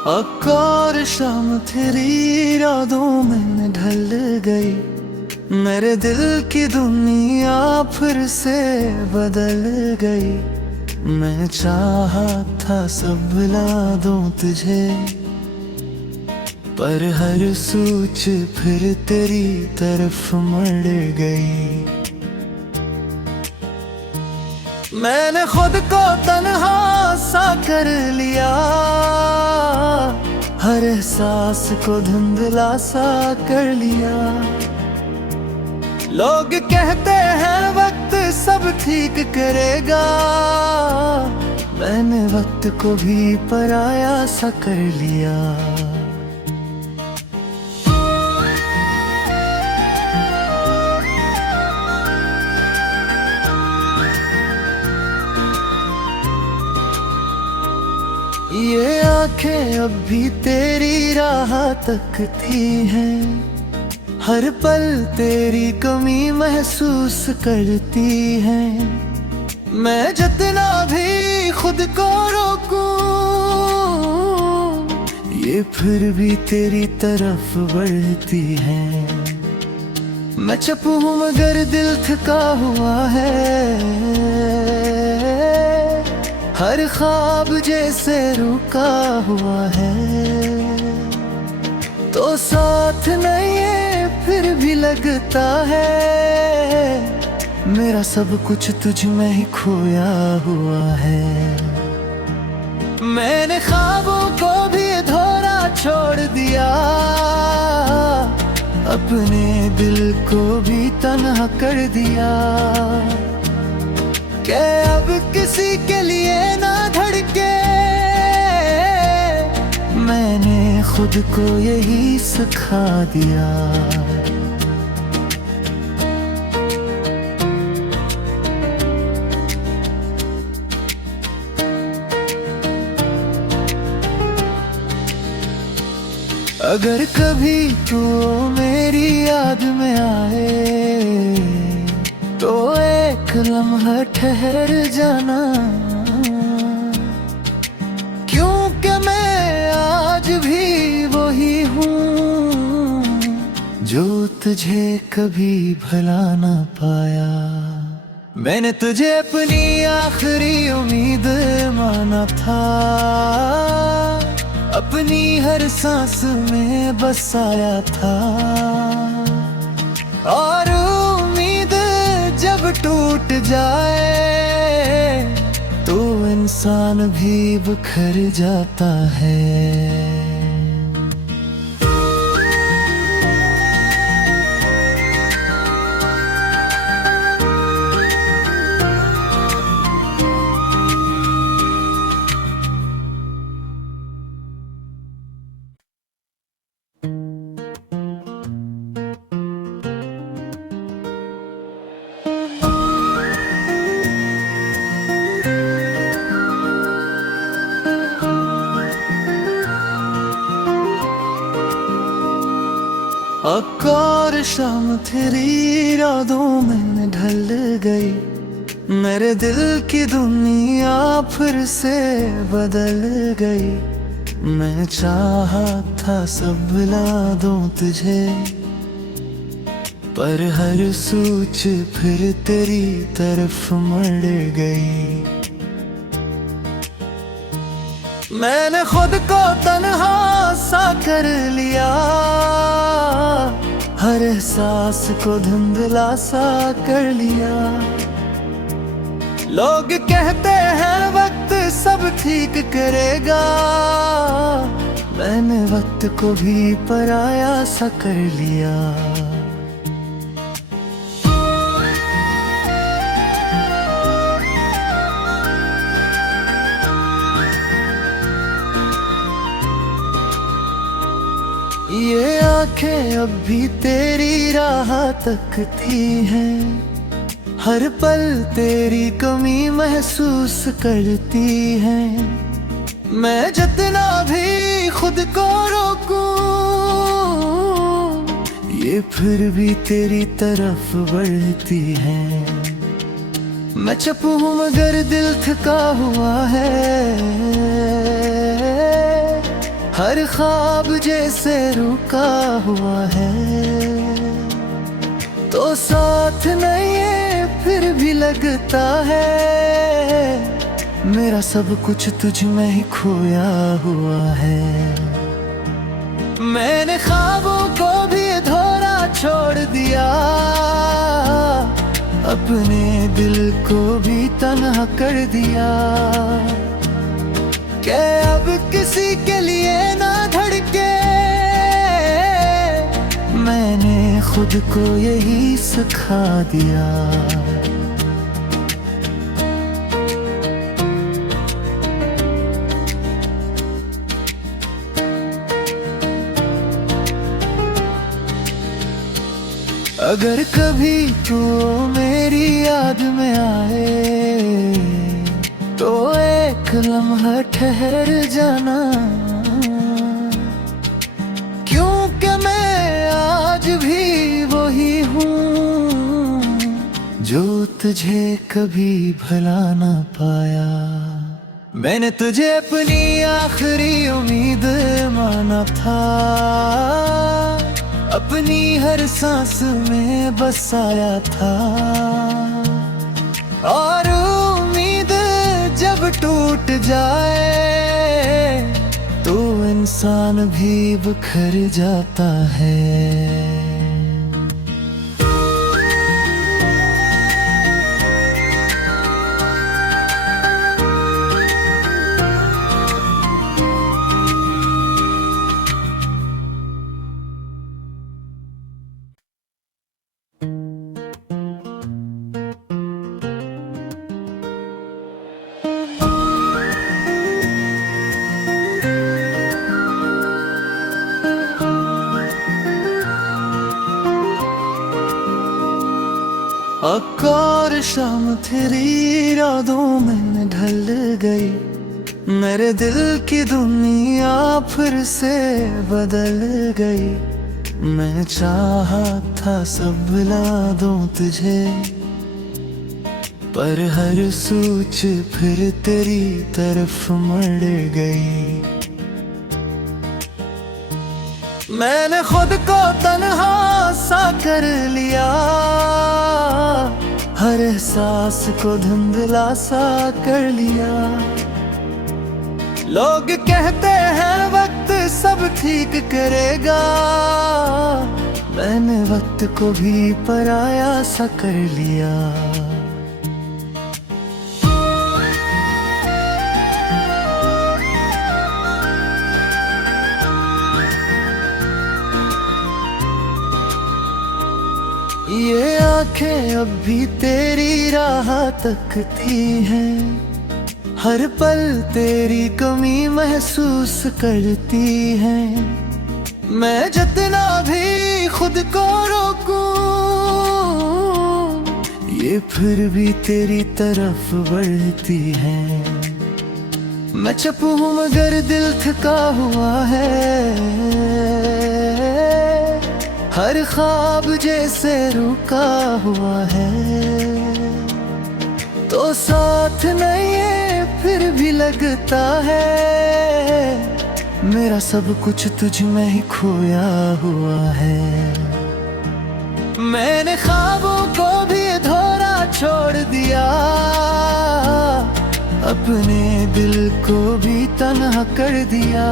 अब और शाम तेरी यादों में ढल गई, मेरे दिल की दुनिया फिर से बदल गई। मैं चाहा था सब ला दूं तुझे, पर हर सोच फिर तेरी तरफ मुड़ गई। मैंने खुद को तन्हा सा कर लिया, हर एहसास को धुंधला सा कर लिया। लोग कहते हैं वक्त सब ठीक करेगा, मैंने वक्त को भी पराया सा कर लिया। ये आंखें अब भी तेरी राह तकती हैं, हर पल तेरी कमी महसूस करती हैं। मैं जितना भी खुद को रोकूं, ये फिर भी तेरी तरफ बढ़ती हैं। मैं चुप हूँ मगर दिल थका हुआ है, हर ख्वाब जैसे रुका हुआ है। तो साथ नहीं है फिर भी लगता है, मेरा सब कुछ तुझ में ही खोया हुआ है। मैंने ख्वाबों को भी अधूरा छोड़ दिया, अपने दिल को भी तन्हा कर दिया। कि अब किसी के लिए ना धड़के, मैंने खुद को यही सिखा दिया। अगर कभी तू मेरी याद में आए, तो एक लम्हा ठहर जाना, क्योंकि मैं आज भी वही हूँ जो तुझे कभी भुला ना पाया। मैंने तुझे अपनी आखिरी उम्मीद माना था, अपनी हर सांस में बसाया था। और जब टूट जाए तो इंसान भी बिखर जाता है। अब और शाम तेरी यादों में ढल गई, मेरे दिल की दुनिया फिर से बदल गई। मैं चाहा था सब ला दूं तुझे, पर हर सोच फिर तेरी तरफ मुड़ गई। मैंने खुद को तन्हा सा कर लिया, हर एहसास को धुंधला सा कर लिया। लोग कहते हैं वक्त सब ठीक करेगा, मैंने वक्त को भी पराया सा कर लिया। ये आंखें अब भी तेरी राह तकती हैं, हर पल तेरी कमी महसूस करती हैं। मैं जितना भी खुद को रोकूं, ये फिर भी तेरी तरफ बढ़ती हैं। मैं चुप हूँ मगर दिल थका हुआ है, हर ख्वाब जैसे रुका हुआ है, तो साथ नहीं है फिर भी लगता है मेरा सब कुछ तुझ में ही खोया हुआ है। मैंने ख्वाबों को भी अधूरा छोड़ दिया, अपने दिल को भी तन्हा कर दिया, कि अब किसी के लिए ना धड़के। मैंने खुद को यही सिखा दिया। अगर कभी तू मेरी याद में आए, तो एक लम्हा ठहर जाना, क्योंकि मैं आज भी वही हूँ जो तुझे कभी भुला ना पाया। मैंने तुझे अपनी आखिरी उम्मीद माना था, अपनी हर सांस में बसाया था, और उम्मीद जब टूट जाए तो इंसान भी बिखर जाता है। अब और शाम तेरी यादों में ढल गई, मेरे दिल की दुनिया फिर से बदल गई। मैं चाहा था सब ला दूं तुझे, पर हर सोच फिर तेरी तरफ मुड़ गई। मैंने खुद को तन्हा सा कर लिया, हर एहसास को धुंधला सा कर लिया। लोग कहते हैं वक्त सब ठीक करेगा, मैंने वक्त को भी पराया सा कर लिया। ये आंखें अब भी तेरी राह तकती हैं, हर पल तेरी कमी महसूस करती हैं। मैं जितना भी खुद को रोकूं, ये फिर भी तेरी तरफ बढ़ती हैं। मैं चुप हूँ मगर दिल थका हुआ है, हर ख्वाब जैसे रुका हुआ है, तो साथ नहीं है फिर भी लगता है मेरा सब कुछ तुझ में ही खोया हुआ है। मैंने ख्वाबों को भी अधूरा छोड़ दिया, अपने दिल को भी तन्हा कर दिया,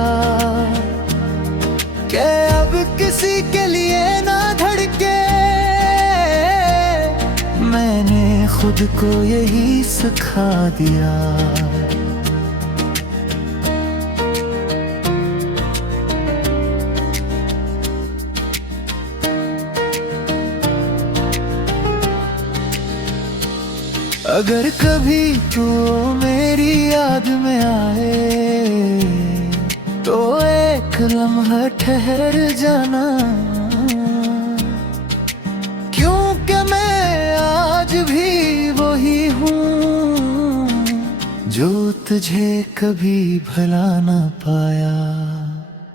कि अब किसी के लिए ना धड़के। मैंने खुद को यही सिखा दिया। अगर कभी तू मेरी याद में आए, तो एक लम्हा ठहर जाना, क्योंकि मैं आज भी वही हूँ जो तुझे कभी भुला ना पाया।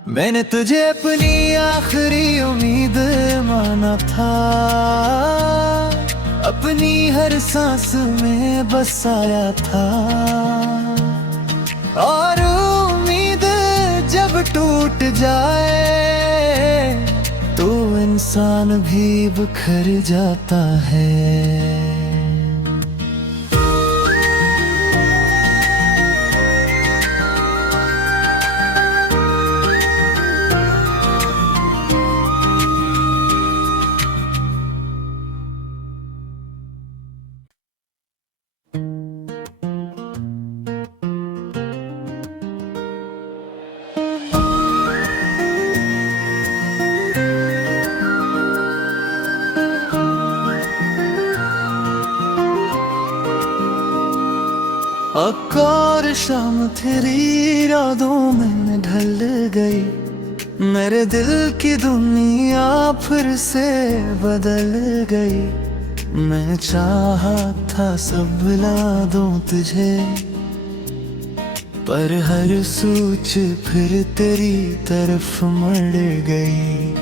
मैंने तुझे अपनी आखिरी उम्मीद माना था, अपनी हर सांस में बसाया था, और उम्मीद जब टूट जाए तो इंसान भी बिखर जाता है। अब और शाम तेरी यादों में ढल गई, मेरे दिल की दुनिया फिर से बदल गई। मैं चाहा था सब ला दूं तुझे, पर हर सोच फिर तेरी तरफ मुड़ गई।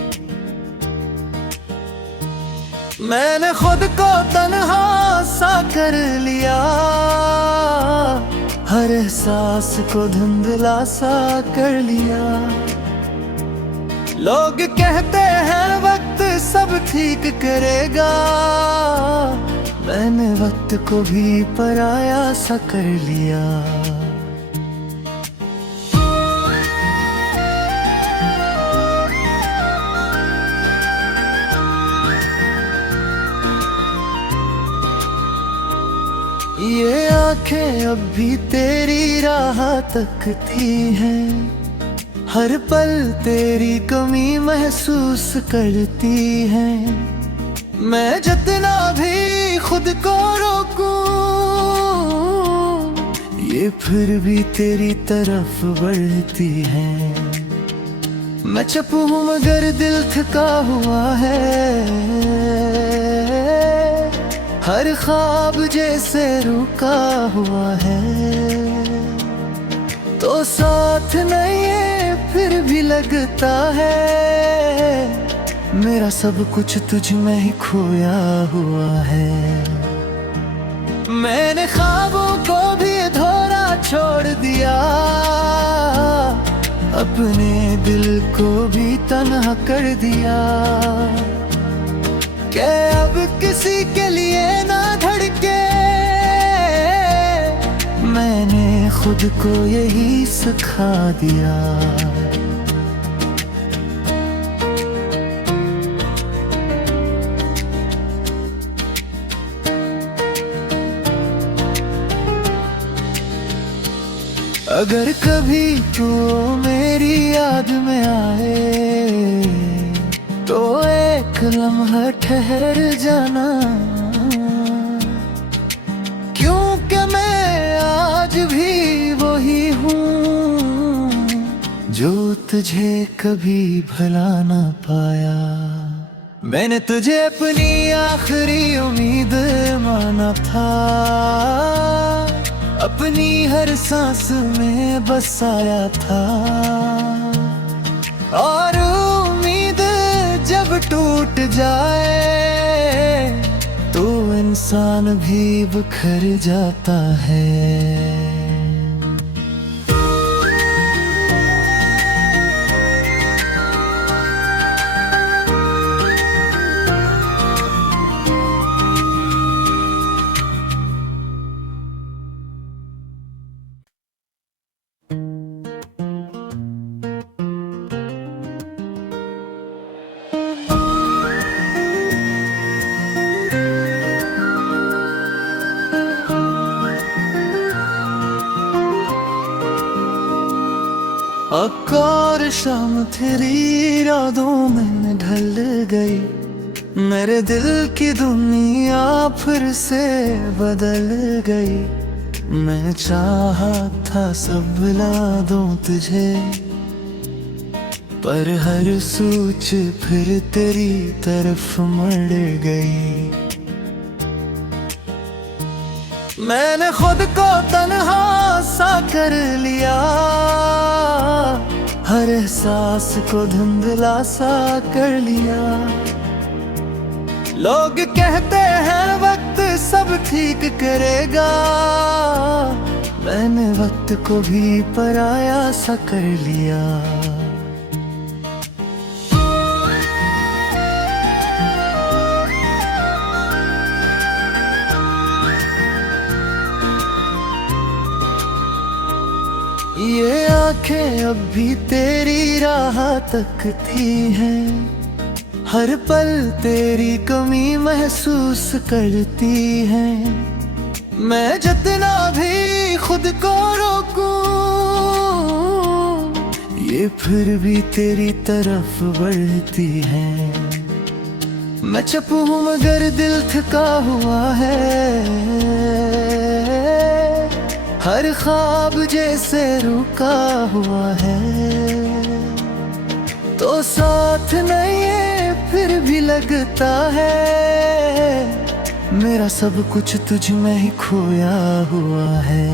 मैंने खुद को तन्हा सा कर लिया, हर एहसास को धुंधला सा कर लिया। लोग कहते हैं वक्त सब ठीक करेगा, मैंने वक्त को भी पराया सा कर लिया। ये आंखें अब भी तेरी राह तकती हैं, हर पल तेरी कमी महसूस करती हैं। मैं जितना भी खुद को रोकूं, ये फिर भी तेरी तरफ बढ़ती हैं। मैं चुप हूँ मगर दिल थका हुआ है, हर ख्वाब जैसे रुका हुआ है। तो साथ नहीं है फिर भी लगता है, मेरा सब कुछ तुझ में ही खोया हुआ है। मैंने ख्वाबों को भी अधूरा छोड़ दिया, अपने दिल को भी तन्हा कर दिया। कि अब किसी के लिए ना धड़के, मैंने खुद को यही सिखा दिया। अगर कभी तू मेरी याद में आए, तो एक लम्हा ठहर जाना, क्योंकि मैं आज भी वही हूँ जो तुझे कभी भुला ना पाया। मैंने तुझे अपनी आखिरी उम्मीद माना था, अपनी हर सांस में बसाया था। और जब टूट जाए तो इंसान भी बिखर जाता है। अब और शाम तेरी यादों में ढल गई, मेरे दिल की दुनिया फिर से बदल गई। मैं चाहा था सब ला दूं तुझे, पर हर सोच फिर तेरी तरफ मुड़ गई। मैंने खुद को तन्हा सा कर लिया, हर एहसास को धुंधला सा कर लिया। लोग कहते हैं वक्त सब ठीक करेगा, मैंने वक्त को भी पराया सा कर लिया। ये आंखें अब भी तेरी राह तकती हैं, हर पल तेरी कमी महसूस करती हैं। मैं जितना भी खुद को रोकूं, ये फिर भी तेरी तरफ बढ़ती हैं। मैं चुप हूँ मगर दिल थका हुआ है, हर ख्वाब जैसे रुका हुआ है। तो साथ नहीं है फिर भी लगता है, मेरा सब कुछ तुझ में ही खोया हुआ है।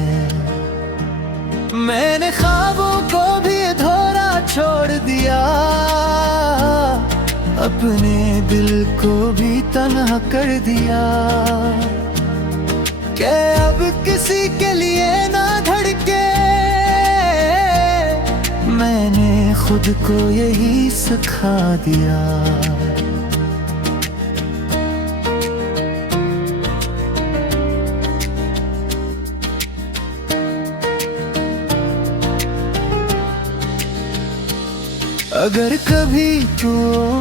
मैंने ख्वाबों को भी अधूरा छोड़ दिया, अपने दिल को भी तन्हा कर दिया। कि अब किसी के लिए ना धड़के, मैंने खुद को यही सिखा दिया। अगर कभी तू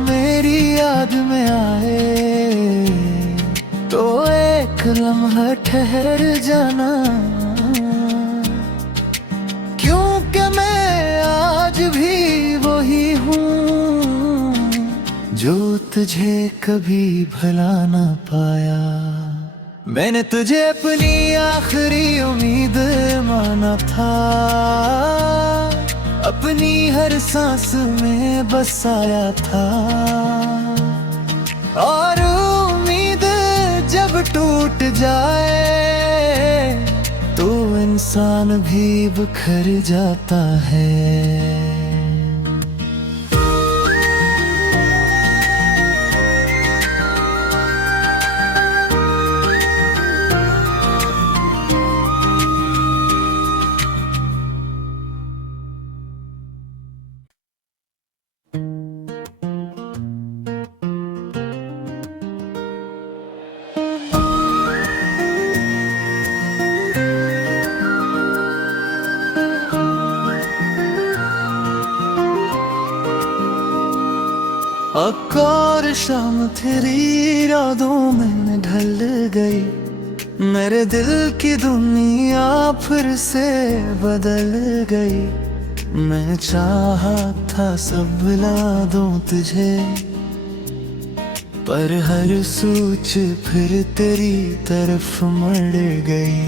मेरी याद में आए, तो एक लम्हा ठहर जाना, क्योंकि मैं आज भी वही हूँ जो तुझे कभी भुला ना पाया। मैंने तुझे अपनी आखिरी उम्मीद माना था, अपनी हर सांस में बसाया था। और उम्मीद जब टूट जाए, तो इंसान भी बिखर जाता है। अब और शाम तेरी यादों में ढल गई, मेरे दिल की दुनिया फिर से बदल गई। मैं चाहा था सब ला दूं तुझे, पर हर सोच फिर तेरी तरफ मुड़ गई।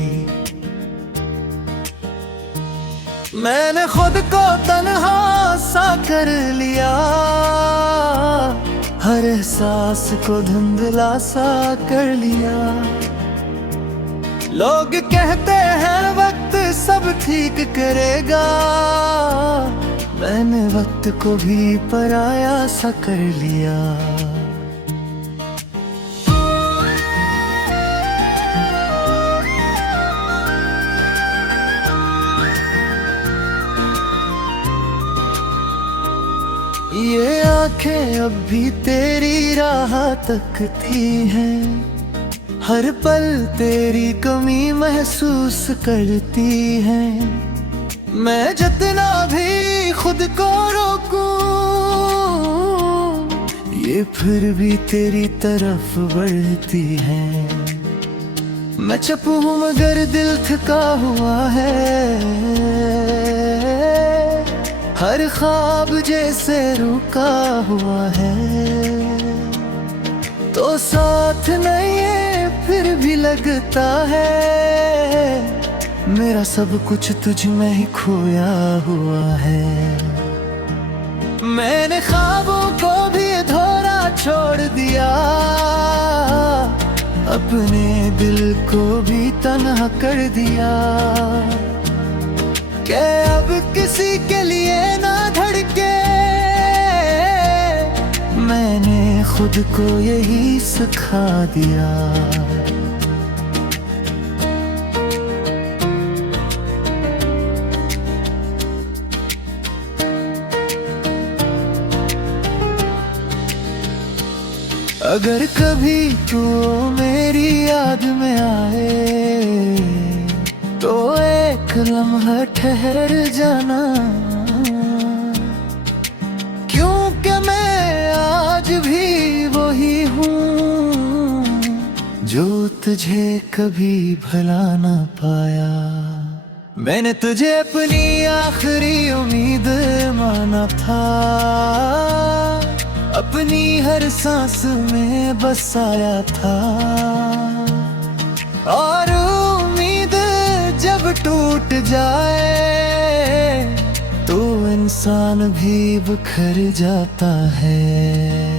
मैंने खुद को तन्हा सा कर लिया, हर एहसास को धुंधला सा कर लिया। लोग कहते हैं वक्त सब ठीक करेगा, मैंने वक्त को भी पराया सा कर लिया। ये आंखें अब भी तेरी राह तकती हैं, हर पल तेरी कमी महसूस करती हैं। मैं जितना भी खुद को रोकूं, ये फिर भी तेरी तरफ बढ़ती हैं। मैं चुप हूँ मगर दिल थका हुआ है, हर ख्वाब जैसे रुका हुआ है। तो साथ नहीं है फिर भी लगता है, मेरा सब कुछ तुझ में ही खोया हुआ है। मैंने ख्वाबों को भी अधूरा छोड़ दिया, अपने दिल को भी तन्हा कर दिया। कि अब किसी के लिए ना धड़के, मैंने खुद को यही सिखा दिया। अगर कभी तू मेरी याद में आए, तो एक एक लम्हा ठहर जाना, क्योंकि मैं आज भी वही हूँ जो तुझे कभी भुला ना पाया। मैंने तुझे अपनी आखिरी उम्मीद माना था, अपनी हर सांस में बसाया था। और उम्मीद जब टूट जाए तो इंसान भी बिखर जाता है।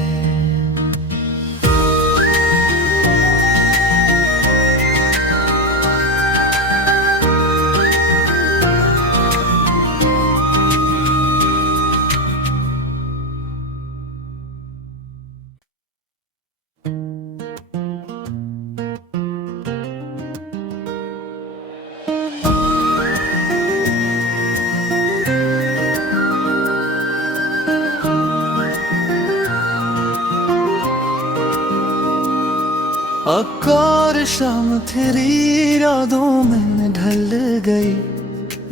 अब और शाम तेरी यादों में ढल गई,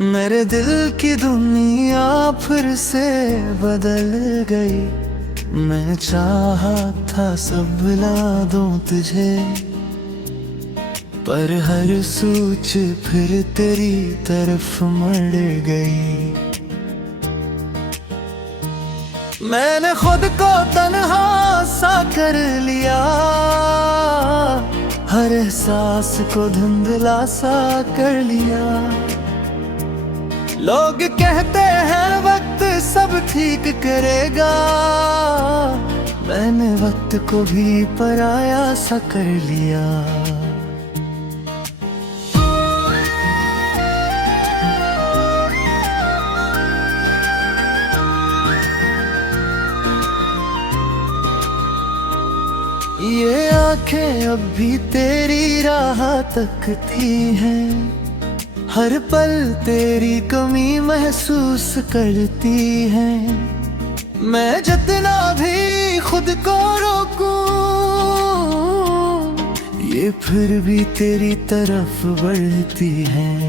मेरे दिल की दुनिया फिर से बदल गई। मैं चाहा था सब ला दूं तुझे, पर हर सोच फिर तेरी तरफ मुड़ गई। मैंने खुद को तन्हा सा कर लिया, हर एहसास को धुंधला सा कर लिया। लोग कहते हैं वक्त सब ठीक करेगा, मैंने वक्त को भी पराया सा कर लिया। ये आंखें अब भी तेरी राह तकती हैं, हर पल तेरी कमी महसूस करती हैं। मैं जितना भी खुद को रोकूं, ये फिर भी तेरी तरफ बढ़ती हैं।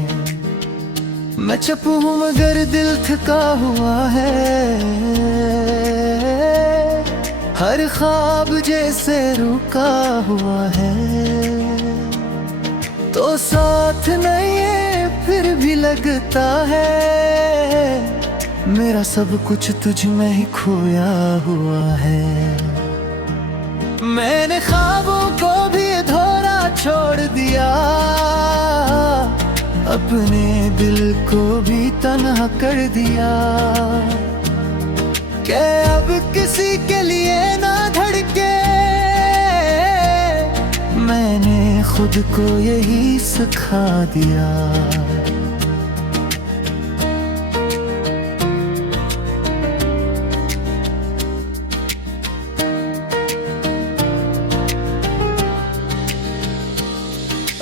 मैं चुप हूँ मगर दिल थका हुआ है, हर ख्वाब जैसे रुका हुआ है। तो साथ नहीं है फिर भी लगता है, मेरा सब कुछ तुझ में ही खोया हुआ है। मैंने ख्वाबों को भी अधूरा छोड़ दिया, अपने दिल को भी तन्हा कर दिया। क्या अब किसी के लिए ना धड़के, मैंने खुद को यही सिखा दिया।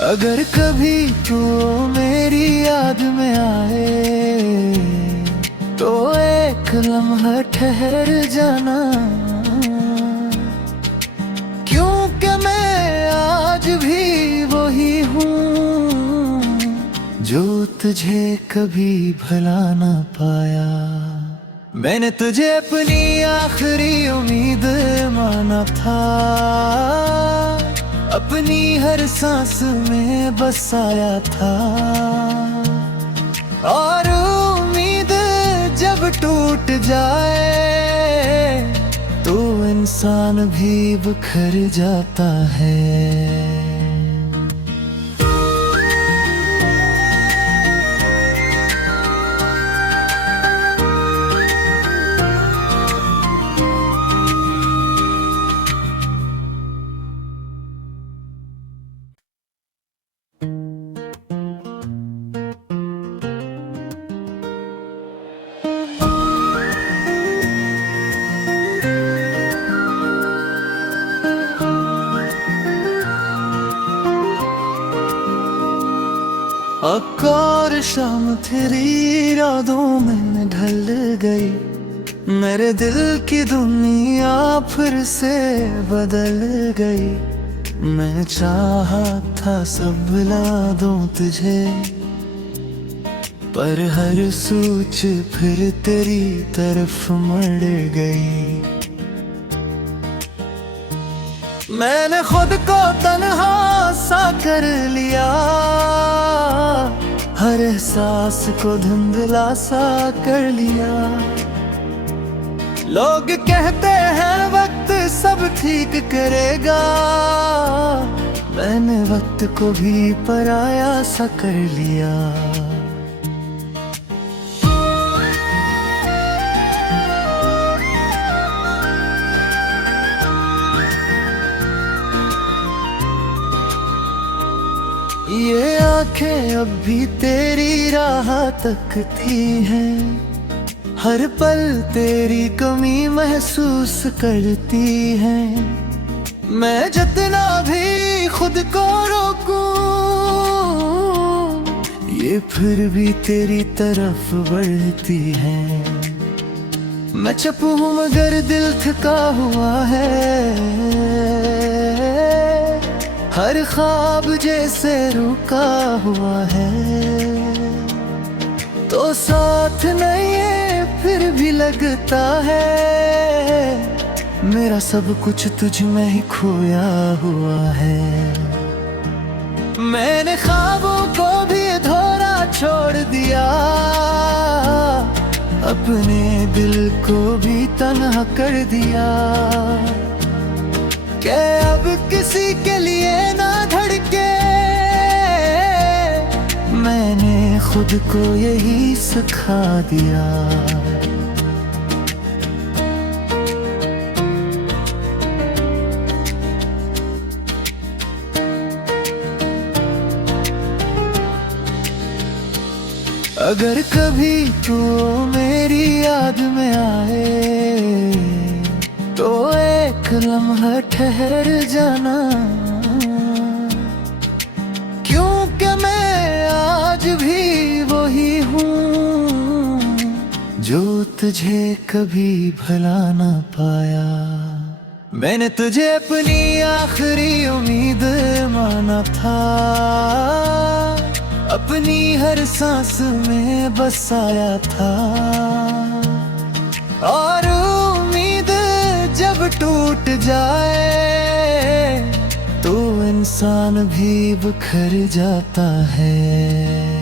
अगर कभी तू मेरी याद में आए तो एक लम्हा ठहर जाना, क्योंकि मैं आज भी वही हूँ जो तुझे कभी भुला ना पाया। मैंने तुझे अपनी आखिरी उम्मीद माना था, अपनी हर सांस में बसाया था। और उम्मीद जब टूट जाए तो इंसान भी बिखर जाता है। अब और शाम तेरी यादों में ढल गई, मेरे दिल की दुनिया फिर से बदल गई। मैं चाहा था सब ला दूं तुझे, पर हर सोच फिर तेरी तरफ मुड़ गई। मैंने खुद को तन्हा सा कर लिया, हर एहसास को धुंधला सा कर लिया। लोग कहते हैं वक्त सब ठीक करेगा, मैंने वक्त को भी पराया सा कर लिया। ये आंखें अब भी तेरी राह तकती हैं, हर पल तेरी कमी महसूस करती हैं। मैं जितना भी खुद को रोकूं, ये फिर भी तेरी तरफ बढ़ती हैं। मैं चुप हूँ मगर दिल थका हुआ है, हर ख्वाब जैसे रुका हुआ है। तो साथ नहीं है फिर भी लगता है, मेरा सब कुछ तुझ में ही खोया हुआ है। मैंने ख्वाबों को भी अधूरा छोड़ दिया, अपने दिल को भी तन्हा कर दिया। क्या अब किसी के लिए ना धड़के, मैंने खुद को यही सिखा दिया। अगर कभी तू मेरी याद में आए, तो एक लम्हा ठहर जाना, क्योंकि मैं आज भी वही हूँ जो तुझे कभी भुला ना पाया। मैंने तुझे अपनी आखिरी उम्मीद माना था, अपनी हर सांस में बसाया था। और जब टूट जाए तो इंसान भी बिखर जाता है।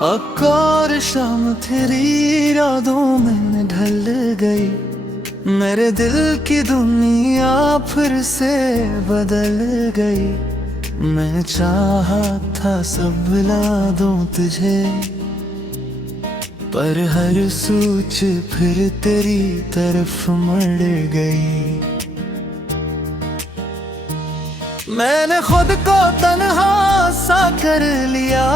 अब और शाम तेरी यादों में ढल गई, मेरे दिल की दुनिया फिर से बदल गई। मैं चाहा था सब ला दूं तुझे, पर हर सोच फिर तेरी तरफ मुड़ गई। मैंने खुद को तन्हा सा कर लिया,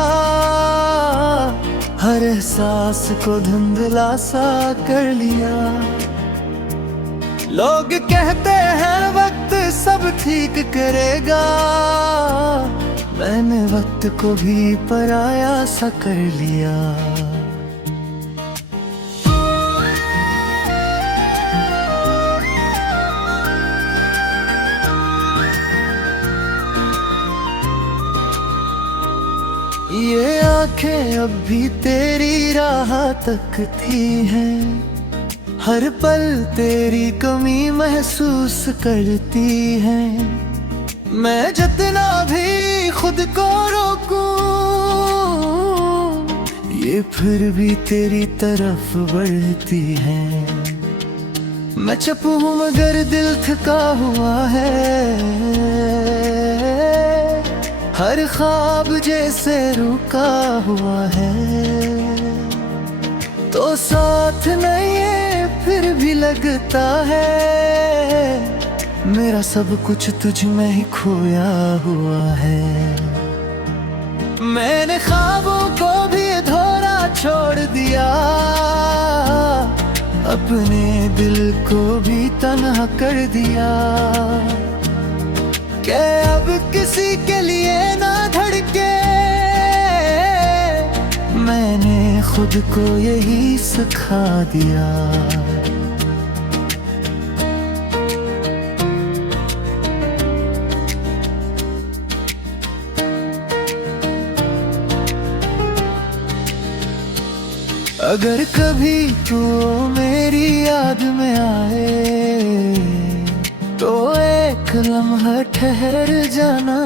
हर एहसास को धुंधला सा कर लिया। लोग कहते हैं वक्त सब ठीक करेगा, मैंने वक्त को भी पराया सा कर लिया। ये आंखें अब भी तेरी राह तकती हैं, हर पल तेरी कमी महसूस करती हैं। मैं जितना भी खुद को रोकूं, ये फिर भी तेरी तरफ बढ़ती हैं। मैं चुप हूँ मगर दिल थका हुआ है, हर ख्वाब जैसे रुका हुआ है। तो साथ नहीं है फिर भी लगता है, मेरा सब कुछ तुझ में ही खोया हुआ है। मैंने ख्वाबों को भी अधूरा छोड़ दिया, अपने दिल को भी तन्हा कर दिया। क्या अब किसी के लिए ना धड़के, मैंने खुद को यही सिखा दिया। अगर कभी तू मेरी याद में आए, तो एक लम्हा ठहर जाना,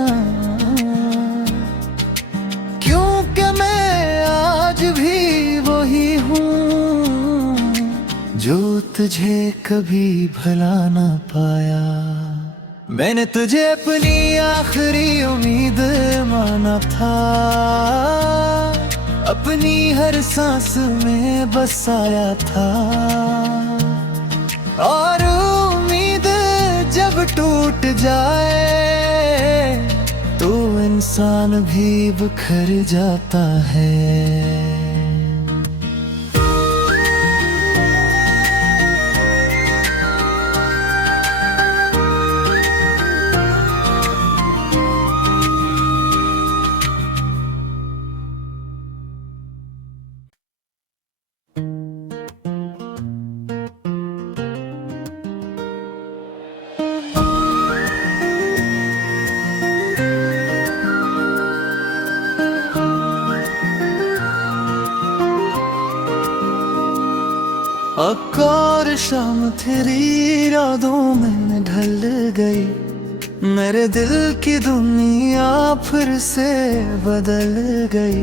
क्योंकि मैं आज भी वही हूँ जो तुझे कभी भुला ना पाया। मैंने तुझे अपनी आखिरी उम्मीद माना था, अपनी हर सांस में बसाया था। और उम्मीद जब टूट जाए तो इंसान भी बिखर जाता है। अब और शाम तेरी यादों में ढल गई, मेरे दिल की दुनिया फिर से बदल गई।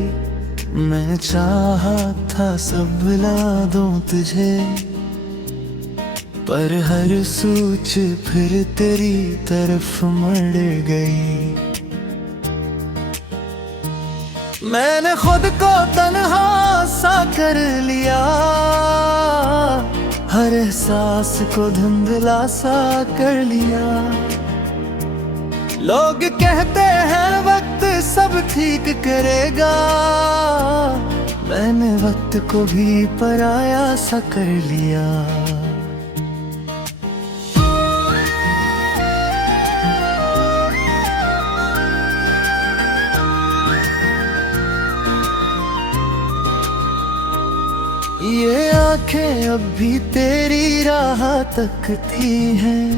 मैं चाहा था सब ला दूं तुझे, पर हर सोच फिर तेरी तरफ मुड़ गई। मैंने खुद को तन्हा सा कर लिया, हर एहसास को धुंधला सा कर लिया। लोग कहते हैं वक्त सब ठीक करेगा, मैंने वक्त को भी पराया सा कर लिया। ये आंखें अब भी तेरी राह तकती हैं,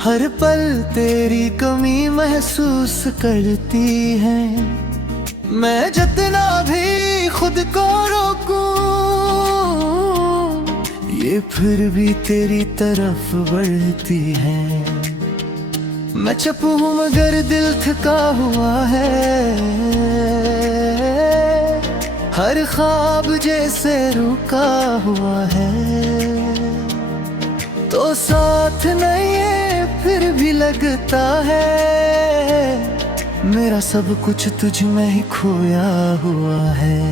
हर पल तेरी कमी महसूस करती हैं। मैं जितना भी खुद को रोकूं, ये फिर भी तेरी तरफ बढ़ती हैं। मैं चुप हूँ मगर दिल थका हुआ है, हर ख्वाब जैसे रुका हुआ है। तो साथ नहीं है फिर भी लगता है, मेरा सब कुछ तुझ में ही खोया हुआ है।